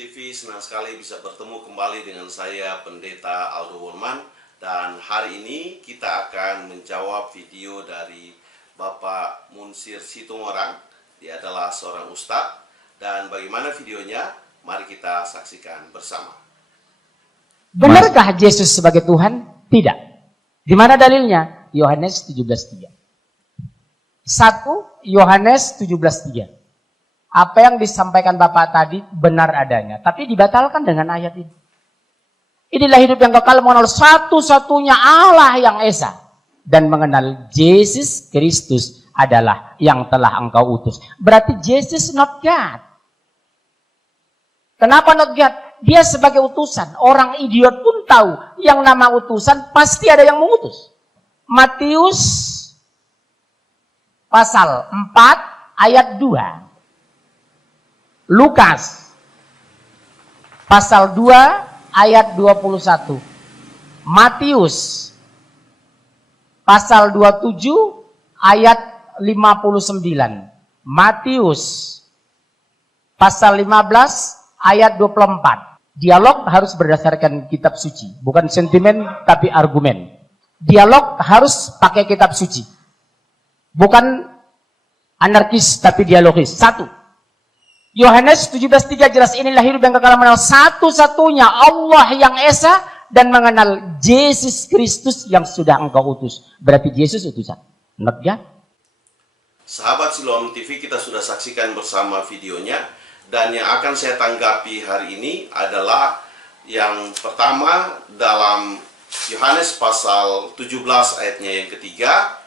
TV, senang sekali bisa bertemu kembali dengan saya Pendeta Aldo Wulman. Dan hari ini kita akan menjawab video dari Bapak Munsir Situmorang. Dia adalah seorang ustadz. Dan bagaimana videonya? Mari kita saksikan bersama. Benarkah Yesus sebagai Tuhan? Tidak. Di mana dalilnya? Yohanes 17:3. 1 Yohanes 17:3. Apa yang disampaikan Bapak tadi benar adanya, tapi dibatalkan dengan ayat ini. Inilah hidup yang kekal, mengenal satu-satunya Allah yang Esa dan mengenal Yesus Kristus adalah yang telah engkau utus. Berarti Yesus not God. Kenapa not God? Dia sebagai utusan. Orang idiot pun tahu yang nama utusan pasti ada yang mengutus. Matius pasal 4 ayat 2. Lukas pasal 2 ayat 21. Matius pasal 27 ayat 59. Matius pasal 15 ayat 24. Dialog harus berdasarkan kitab suci, bukan sentimen tapi argumen. Dialog harus pakai kitab suci, bukan anarkis tapi dialogis. 1 Yohanes 17:3 jelas, inilah hidup yang kekal, mengenal satu-satunya Allah yang Esa dan mengenal Yesus Kristus yang sudah engkau utus. Berarti Yesus utusan. Not God. Sahabat Siloam TV, kita sudah saksikan bersama videonya. Dan yang akan saya tanggapi hari ini adalah yang pertama dalam Yohanes pasal 17 ayatnya yang ketiga.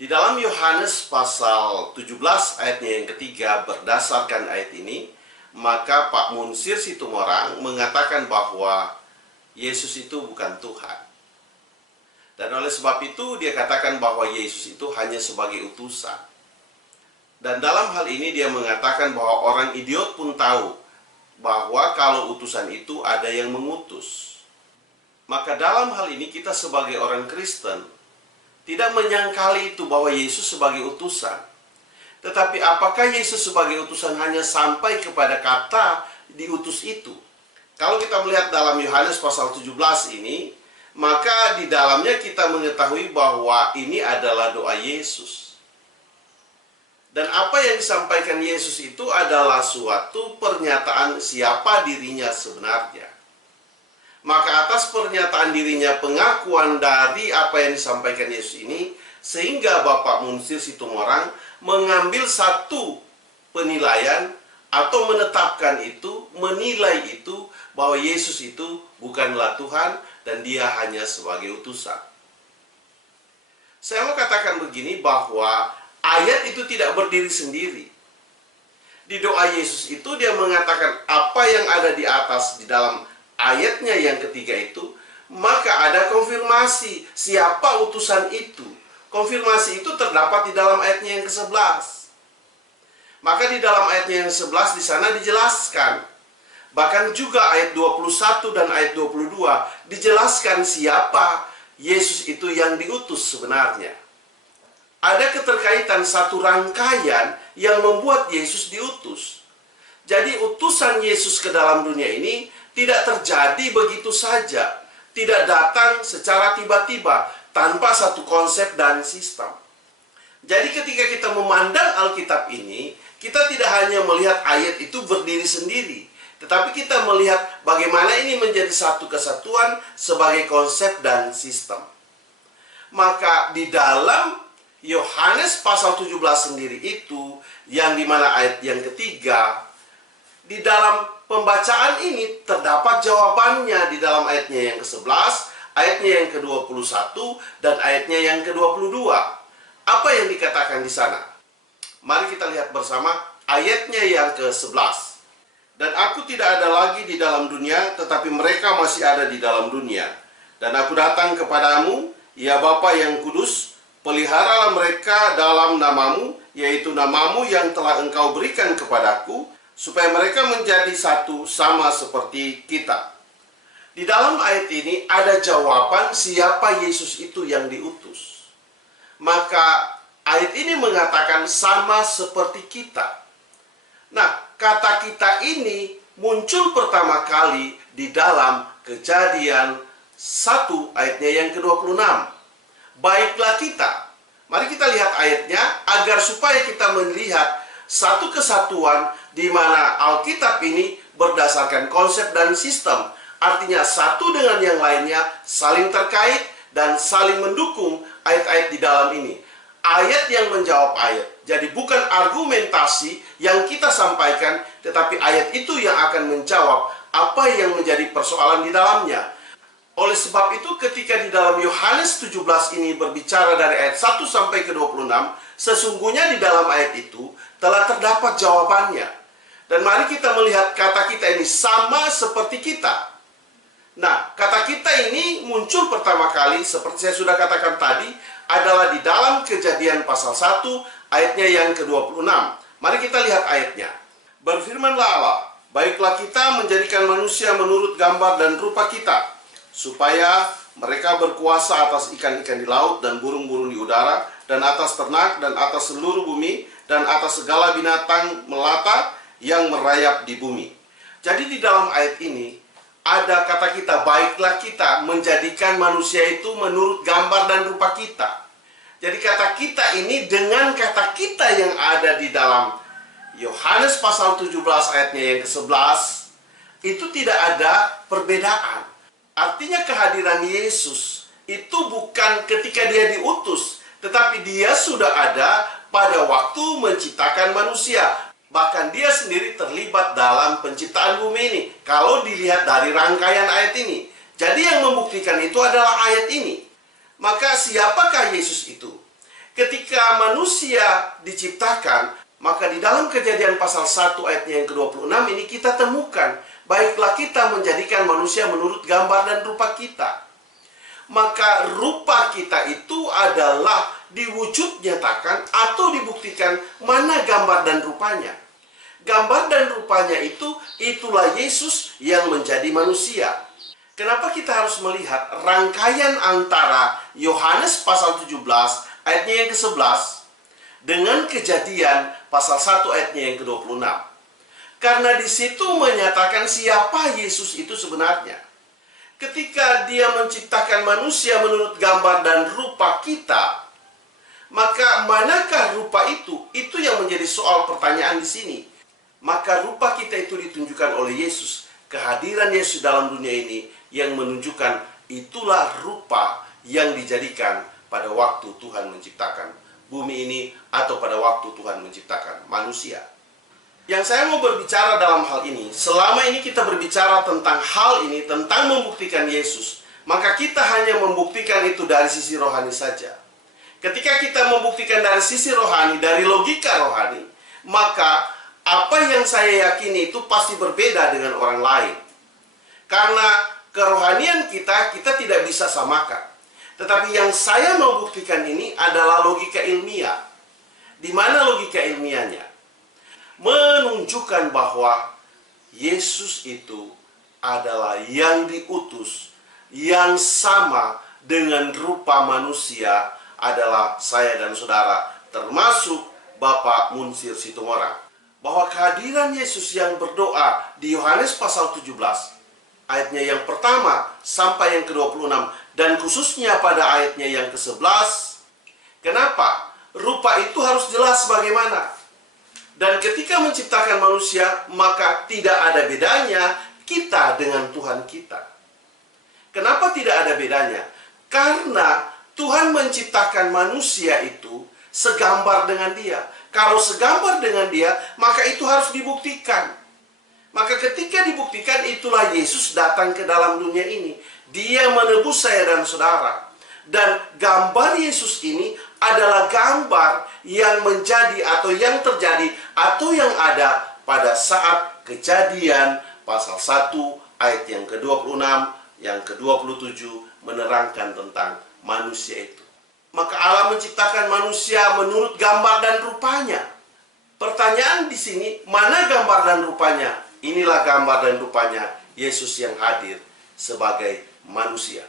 Di dalam Yohanes pasal 17 ayatnya yang ketiga, berdasarkan ayat ini, maka Pak Munsir Situmorang mengatakan bahwa Yesus itu bukan Tuhan. Dan oleh sebab itu dia katakan bahwa Yesus itu hanya sebagai utusan. Dan dalam hal ini dia mengatakan bahwa orang idiot pun tahu bahwa kalau utusan itu ada yang mengutus. Maka dalam hal ini kita sebagai orang Kristen tidak menyangkali itu bahwa Yesus sebagai utusan. Tetapi apakah Yesus sebagai utusan hanya sampai kepada kata diutus itu? Kalau kita melihat dalam Yohanes pasal 17 ini, maka di dalamnya kita mengetahui bahwa ini adalah doa Yesus. Dan apa yang disampaikan Yesus itu adalah suatu pernyataan siapa dirinya sebenarnya. Maka atas pernyataan dirinya, pengakuan dari apa yang disampaikan Yesus ini, sehingga Bapak Munsir Situmorang mengambil satu penilaian atau menetapkan itu, menilai itu, bahwa Yesus itu bukanlah Tuhan dan dia hanya sebagai utusan. Saya mau katakan begini, bahwa ayat itu tidak berdiri sendiri. Di doa Yesus itu dia mengatakan apa yang ada di atas di dalam ayatnya yang ketiga itu, maka ada konfirmasi siapa utusan itu. Konfirmasi itu terdapat di dalam ayatnya yang ke-11. Maka di dalam ayatnya yang ke-11 di sana dijelaskan. Bahkan juga ayat 21 dan ayat 22 dijelaskan siapa Yesus itu yang diutus sebenarnya. Ada keterkaitan satu rangkaian yang membuat Yesus diutus. Jadi utusan Yesus ke dalam dunia ini tidak terjadi begitu saja, tidak datang secara tiba-tiba, tanpa satu konsep dan sistem. Jadi ketika kita memandang Alkitab ini, kita tidak hanya melihat ayat itu berdiri sendiri, tetapi kita melihat bagaimana ini menjadi satu kesatuan sebagai konsep dan sistem. Maka di dalam Yohanes pasal 17 sendiri itu, yang dimana ayat yang ketiga, di dalam pembacaan ini terdapat jawabannya di dalam ayatnya yang ke-11, ayatnya yang ke-21, dan ayatnya yang ke-22. Apa yang dikatakan di sana? Mari kita lihat bersama ayatnya yang ke-11. Dan aku tidak ada lagi di dalam dunia, tetapi mereka masih ada di dalam dunia. Dan aku datang kepadamu, ya Bapa yang kudus, peliharalah mereka dalam namamu, yaitu namamu yang telah engkau berikan kepadaku, supaya mereka menjadi satu sama seperti kita. Di dalam ayat ini ada jawaban siapa Yesus itu yang diutus. Maka ayat ini mengatakan sama seperti kita. Nah, kata kita ini muncul pertama kali di dalam Kejadian 1 ayatnya yang ke-26. Baiklah kita. Mari kita lihat ayatnya agar supaya kita melihat satu kesatuan di mana Alkitab ini berdasarkan konsep dan sistem. Artinya satu dengan yang lainnya saling terkait dan saling mendukung ayat-ayat di dalam ini. Ayat yang menjawab ayat. Jadi bukan argumentasi yang kita sampaikan, tetapi ayat itu yang akan menjawab apa yang menjadi persoalan di dalamnya. Oleh sebab itu ketika di dalam Yohanes 17 ini berbicara dari ayat 1 sampai ke 26, sesungguhnya di dalam ayat itu telah terdapat jawabannya. Dan mari kita melihat kata kita ini sama seperti kita. Nah, kata kita ini muncul pertama kali, seperti saya sudah katakan tadi, adalah di dalam Kejadian pasal 1, ayatnya yang ke-26. Mari kita lihat ayatnya. Berfirmanlah Allah, baiklah kita menjadikan manusia menurut gambar dan rupa kita, supaya mereka berkuasa atas ikan-ikan di laut dan burung-burung di udara, dan atas ternak, dan atas seluruh bumi, dan atas segala binatang melata yang merayap di bumi. Jadi di dalam ayat ini, ada kata kita, baiklah kita menjadikan manusia itu menurut gambar dan rupa kita. Jadi kata kita ini dengan kata kita yang ada di dalam Yohanes pasal 17 ayatnya yang ke-11, itu tidak ada perbedaan. Artinya kehadiran Yesus itu bukan ketika dia diutus, tetapi dia sudah ada pada waktu menciptakan manusia. Bahkan dia sendiri terlibat dalam penciptaan bumi ini. Kalau dilihat dari rangkaian ayat ini. Jadi yang membuktikan itu adalah ayat ini. Maka siapakah Yesus itu? Ketika manusia diciptakan, maka di dalam Kejadian pasal 1 ayatnya yang ke-26 ini kita temukan, baiklah kita menjadikan manusia menurut gambar dan rupa kita. Maka rupa kita itu adalah diwujud nyatakan atau dibuktikan mana gambar dan rupanya. Gambar dan rupanya itu, itulah Yesus yang menjadi manusia. Kenapa kita harus melihat rangkaian antara Yohanes pasal 17 ayatnya yang ke-11 dengan Kejadian pasal 1 ayatnya yang ke-26? Karena di situ menyatakan siapa Yesus itu sebenarnya. Ketika dia menciptakan manusia menurut gambar dan rupa kita, maka manakah rupa itu? Itu yang menjadi soal pertanyaan di sini. Maka rupa kita itu ditunjukkan oleh Yesus. Kehadiran Yesus dalam dunia ini yang menunjukkan itulah rupa yang dijadikan pada waktu Tuhan menciptakan bumi ini atau pada waktu Tuhan menciptakan manusia. Yang saya mau berbicara dalam hal ini, selama ini kita berbicara tentang hal ini, tentang membuktikan Yesus, maka kita hanya membuktikan itu dari sisi rohani saja. Ketika kita membuktikan dari sisi rohani, dari logika rohani, maka apa yang saya yakini itu pasti berbeda dengan orang lain. Karena kerohanian kita tidak bisa samakan. Tetapi yang saya mau buktikan ini adalah logika ilmiah. Di mana logika ilmiahnya? Menunjukkan bahwa Yesus itu adalah yang diutus, yang sama dengan rupa manusia adalah saya dan saudara, termasuk Bapak Munsir Situmorang. Bahwa kehadiran Yesus yang berdoa di Yohanes pasal 17, ayatnya yang pertama sampai yang ke-26, dan khususnya pada ayatnya yang ke-11, kenapa? Rupa itu harus jelas bagaimana. Dan ketika menciptakan manusia, maka tidak ada bedanya kita dengan Tuhan kita. Kenapa tidak ada bedanya? Karena Tuhan menciptakan manusia itu segambar dengan dia. Kalau segambar dengan dia, maka itu harus dibuktikan. Maka ketika dibuktikan, itulah Yesus datang ke dalam dunia ini. Dia menebus saya dan saudara. Dan gambar Yesus ini adalah gambar yang menjadi atau yang terjadi atau yang ada pada saat Kejadian pasal 1 ayat yang ke-26, yang ke-27 menerangkan tentang manusia itu. Maka Allah menciptakan manusia menurut gambar dan rupanya. Pertanyaan di sini, mana gambar dan rupanya? Inilah gambar dan rupanya Yesus yang hadir sebagai manusia.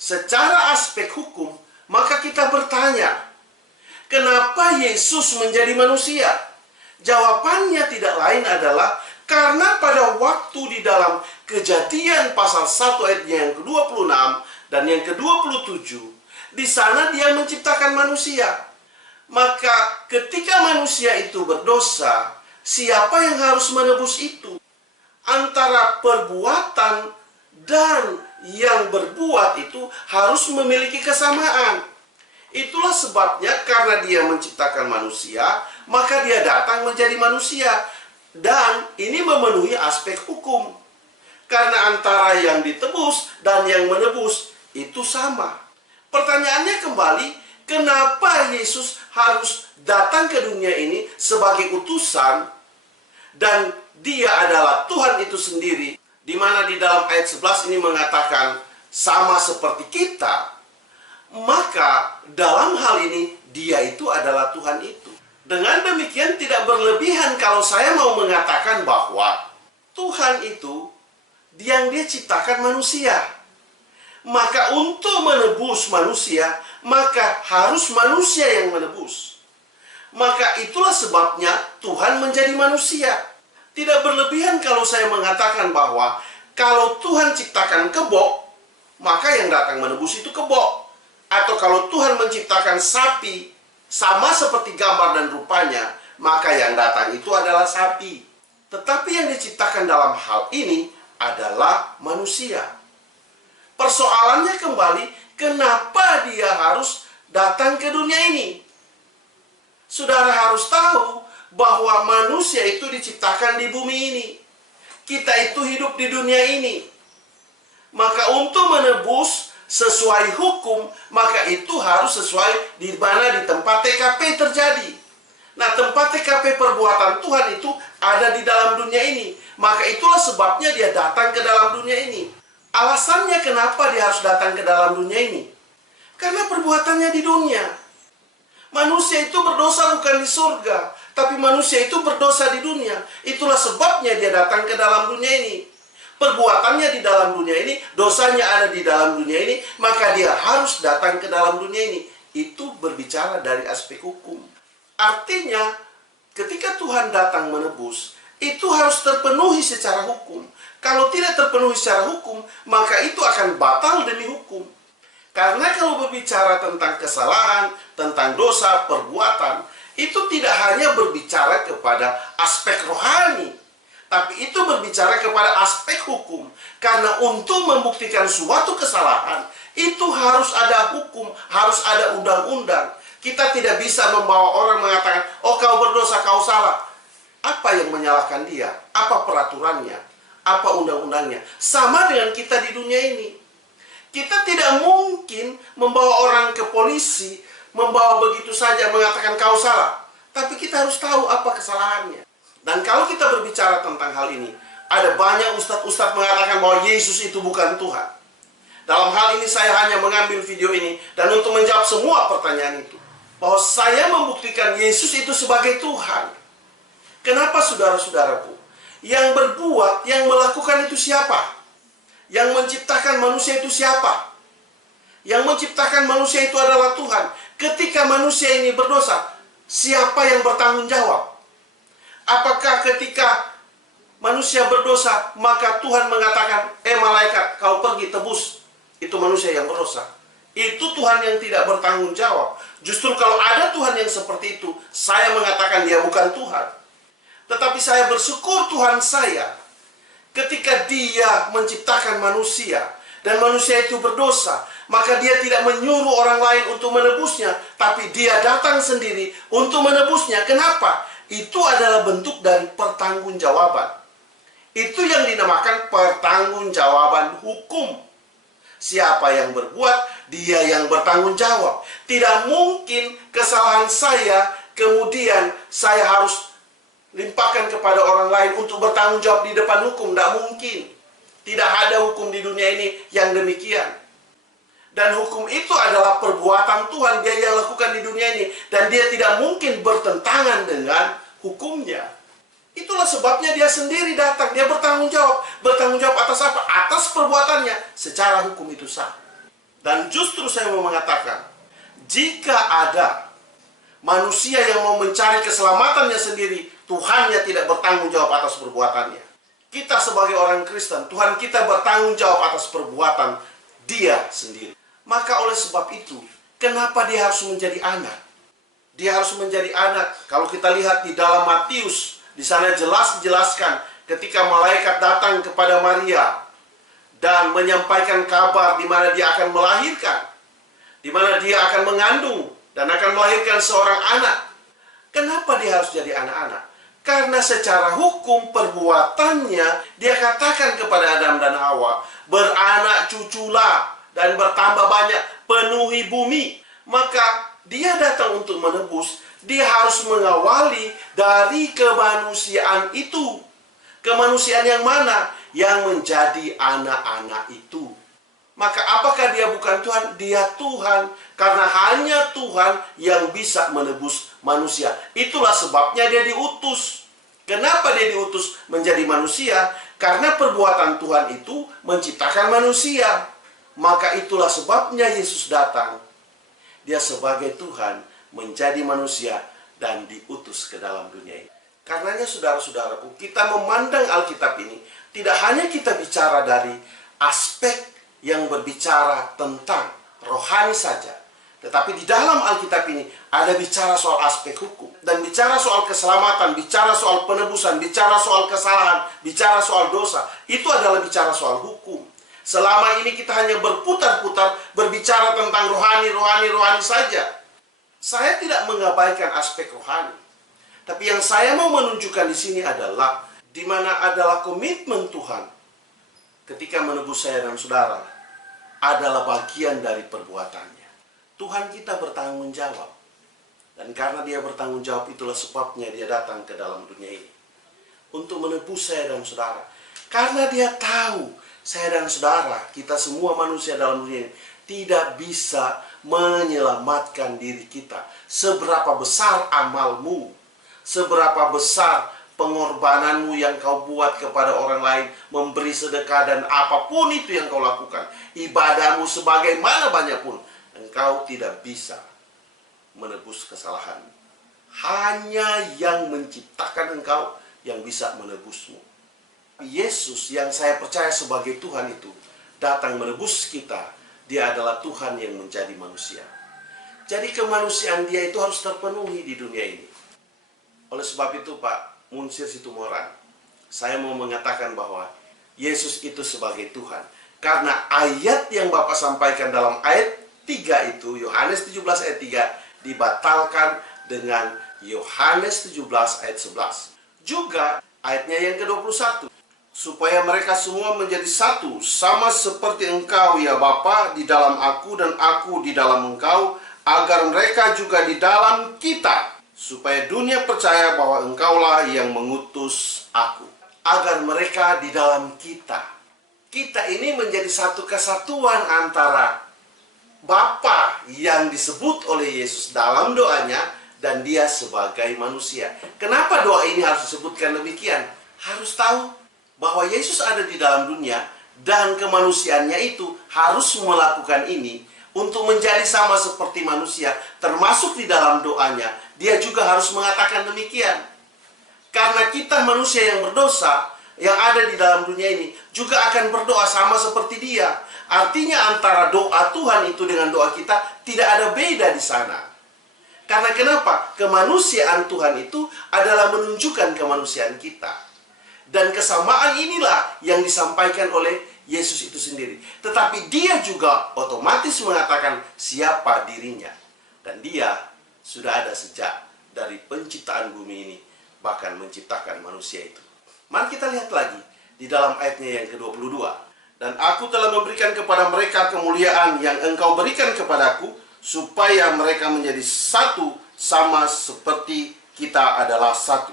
Secara aspek hukum, maka kita bertanya, kenapa Yesus menjadi manusia? Jawabannya tidak lain adalah Karena pada waktu di dalam Kejadian pasal 1 ayatnya yang ke-26 dan yang ke-27, di sana dia menciptakan manusia. Maka ketika manusia itu berdosa, siapa yang harus menebus itu? Antara perbuatan dan yang berbuat itu harus memiliki kesamaan. Itulah sebabnya karena dia menciptakan manusia, maka dia datang menjadi manusia. Dan ini memenuhi aspek hukum. Karena antara yang ditebus dan yang menebus itu sama. Pertanyaannya kembali, kenapa Yesus harus datang ke dunia ini sebagai utusan dan dia adalah Tuhan itu sendiri, di mana di dalam ayat 11 ini mengatakan sama seperti kita, maka dalam hal ini dia itu adalah Tuhan itu. Dengan demikian tidak berlebihan kalau saya mau mengatakan bahwa Tuhan itu yang dia ciptakan manusia. Maka untuk menebus manusia, maka harus manusia yang menebus. Maka itulah sebabnya Tuhan menjadi manusia. Tidak berlebihan kalau saya mengatakan bahwa kalau Tuhan ciptakan kebo, maka yang datang menebus itu kebo. Atau kalau Tuhan menciptakan sapi, sama seperti gambar dan rupanya, maka yang datang itu adalah sapi. Tetapi yang diciptakan dalam hal ini adalah manusia. Persoalannya kembali, kenapa dia harus datang ke dunia ini? Saudara harus tahu bahwa manusia itu diciptakan di bumi ini. Kita itu hidup di dunia ini. Maka untuk menebus sesuai hukum, maka itu harus sesuai di mana di tempat TKP terjadi. Nah, tempat TKP perbuatan Tuhan itu ada di dalam dunia ini. Maka itulah sebabnya dia datang ke dalam dunia ini. Alasannya kenapa dia harus datang ke dalam dunia ini? Karena perbuatannya di dunia. Manusia itu berdosa bukan di surga, tapi manusia itu berdosa di dunia. Itulah sebabnya dia datang ke dalam dunia ini. Perbuatannya di dalam dunia ini, dosanya ada di dalam dunia ini, maka dia harus datang ke dalam dunia ini. Itu berbicara dari aspek hukum. Artinya, ketika Tuhan datang menebus, itu harus terpenuhi secara hukum. Kalau tidak terpenuhi secara hukum, maka itu akan batal demi hukum. Karena kalau berbicara tentang kesalahan, tentang dosa, perbuatan, itu tidak hanya berbicara kepada aspek rohani, tapi itu berbicara kepada aspek hukum. Karena untuk membuktikan suatu kesalahan, itu harus ada hukum, harus ada undang-undang. Kita tidak bisa membawa orang mengatakan, oh kau berdosa, kau salah. Apa yang menyalahkan dia? Apa peraturannya? Apa undang-undangnya? Sama dengan kita di dunia ini. Kita tidak mungkin membawa orang ke polisi, membawa begitu saja mengatakan kau salah. Tapi kita harus tahu apa kesalahannya. Dan kalau kita berbicara tentang hal ini, ada banyak ustadz-ustadz mengatakan bahwa Yesus itu bukan Tuhan. Dalam hal ini saya hanya mengambil video ini dan untuk menjawab semua pertanyaan itu. Bahwa saya membuktikan Yesus itu sebagai Tuhan. Kenapa saudara-saudaraku? Yang berbuat, yang melakukan itu siapa? Yang menciptakan manusia itu siapa? Yang menciptakan manusia itu adalah Tuhan. Ketika manusia ini berdosa, siapa yang bertanggung jawab? Apakah ketika manusia berdosa, maka Tuhan mengatakan, malaikat, kau pergi tebus. Itu manusia yang berdosa. Itu Tuhan yang tidak bertanggung jawab. Justru kalau ada Tuhan yang seperti itu, saya mengatakan dia bukan Tuhan. Tetapi saya bersyukur Tuhan saya, ketika dia menciptakan manusia, dan manusia itu berdosa, maka dia tidak menyuruh orang lain untuk menebusnya, tapi dia datang sendiri untuk menebusnya. Kenapa? Itu adalah bentuk dari pertanggungjawaban. Itu yang dinamakan pertanggungjawaban hukum. Siapa yang berbuat, dia yang bertanggung jawab. Tidak mungkin kesalahan saya, kemudian saya harus limpahkan kepada orang lain untuk bertanggung jawab di depan hukum. Tidak mungkin. Tidak ada hukum di dunia ini yang demikian. Dan hukum itu adalah perbuatan Tuhan, dia yang lakukan di dunia ini. Dan dia tidak mungkin bertentangan dengan hukumnya. Itulah sebabnya dia sendiri datang, dia bertanggung jawab. Bertanggung jawab atas apa? Atas perbuatannya. Secara hukum itu sah. Dan justru saya mau mengatakan, jika ada manusia yang mau mencari keselamatannya sendiri, Tuhannya tidak bertanggung jawab atas perbuatannya. Kita sebagai orang Kristen, Tuhan kita bertanggung jawab atas perbuatan Dia sendiri. Maka oleh sebab itu, kenapa Dia harus menjadi anak? Dia harus menjadi anak. Kalau kita lihat di dalam Matius, di sana jelas dijelaskan ketika malaikat datang kepada Maria dan menyampaikan kabar di mana dia akan melahirkan, di mana dia akan mengandung dan akan melahirkan seorang anak. Kenapa dia harus jadi anak-anak? Karena secara hukum perbuatannya, dia katakan kepada Adam dan Hawa, beranak cuculah dan bertambah banyak, penuhi bumi. Maka dia datang untuk menebus, dia harus mengawali dari kemanusiaan itu. Kemanusiaan yang mana? Yang menjadi anak-anak itu. Maka apakah dia bukan Tuhan? Dia Tuhan. Karena hanya Tuhan yang bisa menebus manusia. Itulah sebabnya dia diutus. Kenapa dia diutus menjadi manusia? Karena perbuatan Tuhan itu menciptakan manusia. Maka itulah sebabnya Yesus datang. Dia sebagai Tuhan menjadi manusia dan diutus ke dalam dunia ini. Karenanya saudara-saudaraku, kita memandang Alkitab ini tidak hanya kita bicara dari aspek yang berbicara tentang rohani saja, tetapi di dalam Alkitab ini ada bicara soal aspek hukum, dan bicara soal keselamatan, bicara soal penebusan, bicara soal kesalahan, bicara soal dosa. Itu adalah bicara soal hukum. Selama ini kita hanya berputar-putar berbicara tentang rohani saja. Saya tidak mengabaikan aspek rohani. Tapi yang saya mau menunjukkan di sini adalah di mana adalah komitmen Tuhan ketika menebus saya dan saudara adalah bagian dari perbuatannya. Tuhan kita bertanggung jawab. Dan karena dia bertanggung jawab, itulah sebabnya dia datang ke dalam dunia ini. Untuk menebus saya dan saudara. Karena dia tahu saya dan saudara, kita semua manusia dalam dunia ini tidak bisa menyelamatkan diri kita. Seberapa besar amalmu, seberapa besar pengorbananmu yang kau buat kepada orang lain, memberi sedekah dan apapun itu yang kau lakukan, ibadahmu sebagaimana banyak pun, engkau tidak bisa menebus kesalahan. Hanya yang menciptakan engkau yang bisa menebusmu. Yesus yang saya percaya sebagai Tuhan itu datang menebus kita. Dia adalah Tuhan yang menjadi manusia. Jadi kemanusiaan dia itu harus terpenuhi di dunia ini. Oleh sebab itu Pak Munsir Situmorang, saya mau mengatakan bahwa Yesus itu sebagai Tuhan. Karena ayat yang Bapak sampaikan dalam ayat 3 itu, Yohanes 17 ayat 3, dibatalkan dengan Yohanes 17 ayat 11. Juga ayatnya yang ke-21. Supaya mereka semua menjadi satu, sama seperti engkau ya Bapa di dalam aku dan aku di dalam engkau, agar mereka juga di dalam kita, supaya dunia percaya bahwa engkaulah yang mengutus aku. Agar mereka di dalam kita. Kita ini menjadi satu kesatuan antara Bapa yang disebut oleh Yesus dalam doanya dan dia sebagai manusia. Kenapa doa ini harus disebutkan demikian? Harus tahu bahwa Yesus ada di dalam dunia dan kemanusiaannya itu harus melakukan ini untuk menjadi sama seperti manusia, termasuk di dalam doanya. Dia juga harus mengatakan demikian. Karena kita manusia yang berdosa, yang ada di dalam dunia ini, juga akan berdoa sama seperti dia. Artinya antara doa Tuhan itu dengan doa kita tidak ada beda di sana. Karena kenapa? Kemanusiaan Tuhan itu adalah menunjukkan kemanusiaan kita. Dan kesamaan inilah yang disampaikan oleh Yesus itu sendiri. Tetapi dia juga otomatis mengatakan siapa dirinya. Dan dia sudah ada sejak dari penciptaan bumi ini, bahkan menciptakan manusia itu. Mari kita lihat lagi di dalam ayatnya yang ke-22. Dan aku telah memberikan kepada mereka kemuliaan yang engkau berikan kepadaku, supaya mereka menjadi satu sama seperti kita adalah satu.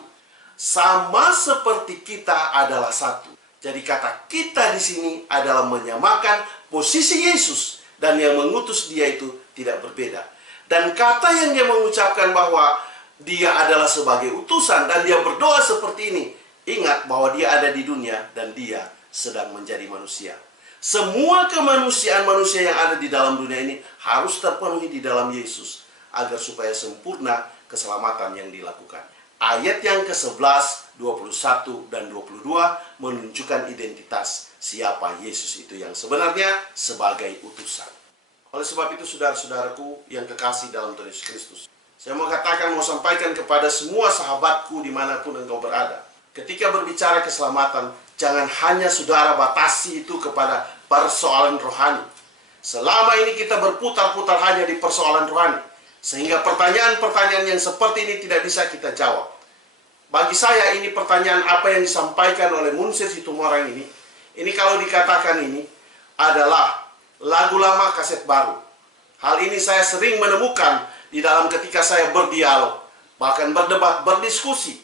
Sama seperti kita adalah satu. Jadi kata kita di sini adalah menyamakan posisi Yesus dan yang mengutus dia itu tidak berbeda. Dan kata yang dia mengucapkan bahwa dia adalah sebagai utusan dan dia berdoa seperti ini. Ingat bahwa dia ada di dunia dan dia sedang menjadi manusia. Semua kemanusiaan manusia yang ada di dalam dunia ini harus terpenuhi di dalam Yesus agar supaya sempurna keselamatan yang dilakukan. Ayat yang ke-11, 21, dan 22 menunjukkan identitas siapa Yesus itu yang sebenarnya sebagai utusan. Oleh sebab itu, saudara-saudaraku yang kekasih dalam Tuhan Yesus Kristus, saya mau sampaikan kepada semua sahabatku dimanapun engkau berada. Ketika berbicara keselamatan, jangan hanya saudara batasi itu kepada persoalan rohani. Selama ini kita berputar-putar hanya di persoalan rohani, sehingga pertanyaan-pertanyaan yang seperti ini tidak bisa kita jawab. Bagi saya ini pertanyaan apa yang disampaikan oleh Munsir Situmorang ini kalau dikatakan ini adalah lagu lama kaset baru. Hal ini saya sering menemukan di dalam ketika saya berdialog, bahkan berdebat, berdiskusi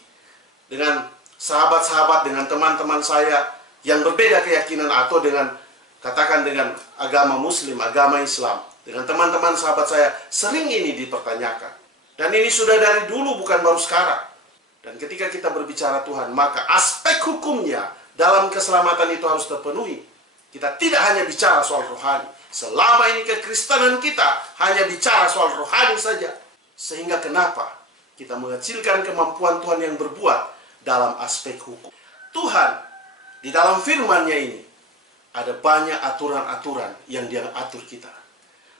dengan sahabat-sahabat, dengan teman-teman saya yang berbeda keyakinan atau dengan katakan dengan agama Muslim, agama Islam. Dengan teman-teman sahabat saya sering ini dipertanyakan. Dan ini sudah dari dulu, bukan baru sekarang. Dan ketika kita berbicara Tuhan, maka aspek hukumnya dalam keselamatan itu harus terpenuhi. Kita tidak hanya bicara soal rohani. Selama ini kekristenan kita hanya bicara soal rohani saja. Sehingga kenapa kita mengecilkan kemampuan Tuhan yang berbuat dalam aspek hukum. Tuhan di dalam firman-Nya ini ada banyak aturan-aturan yang Dia atur kita.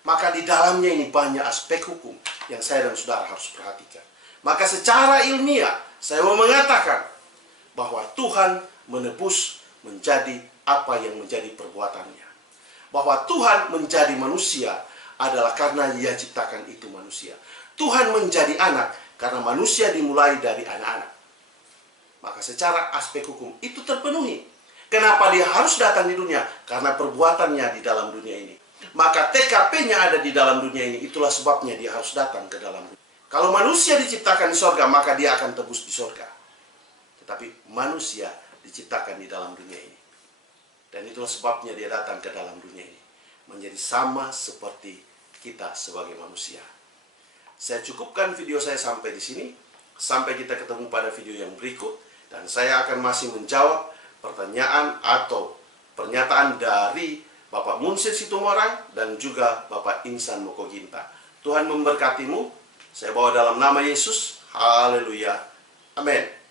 Maka di dalamnya ini banyak aspek hukum yang saya dan saudara harus perhatikan. Maka secara ilmiah saya mau mengatakan bahwa Tuhan menebus menjadi apa yang menjadi perbuatannya. Bahwa Tuhan menjadi manusia adalah karena Dia ciptakan itu manusia. Tuhan menjadi anak karena manusia dimulai dari anak-anak. Maka secara aspek hukum itu terpenuhi. Kenapa Dia harus datang di dunia? Karena perbuatannya di dalam dunia ini. Maka TKP-nya ada di dalam dunia ini. Itulah sebabnya Dia harus datang ke dalam dunia. Kalau manusia diciptakan di sorga, maka dia akan tebus di sorga. Tetapi manusia diciptakan di dalam dunia ini. Dan itulah sebabnya Dia datang ke dalam dunia ini. Menjadi sama seperti kita sebagai manusia. Saya cukupkan video saya sampai di sini. Sampai kita ketemu pada video yang berikut. Dan saya akan masih menjawab pertanyaan atau pernyataan dari Bapak Munsir Situmorang dan juga Bapak Insan Mokoginta. Tuhan memberkatimu. Saya bawa dalam nama Yesus. Haleluya. Amin.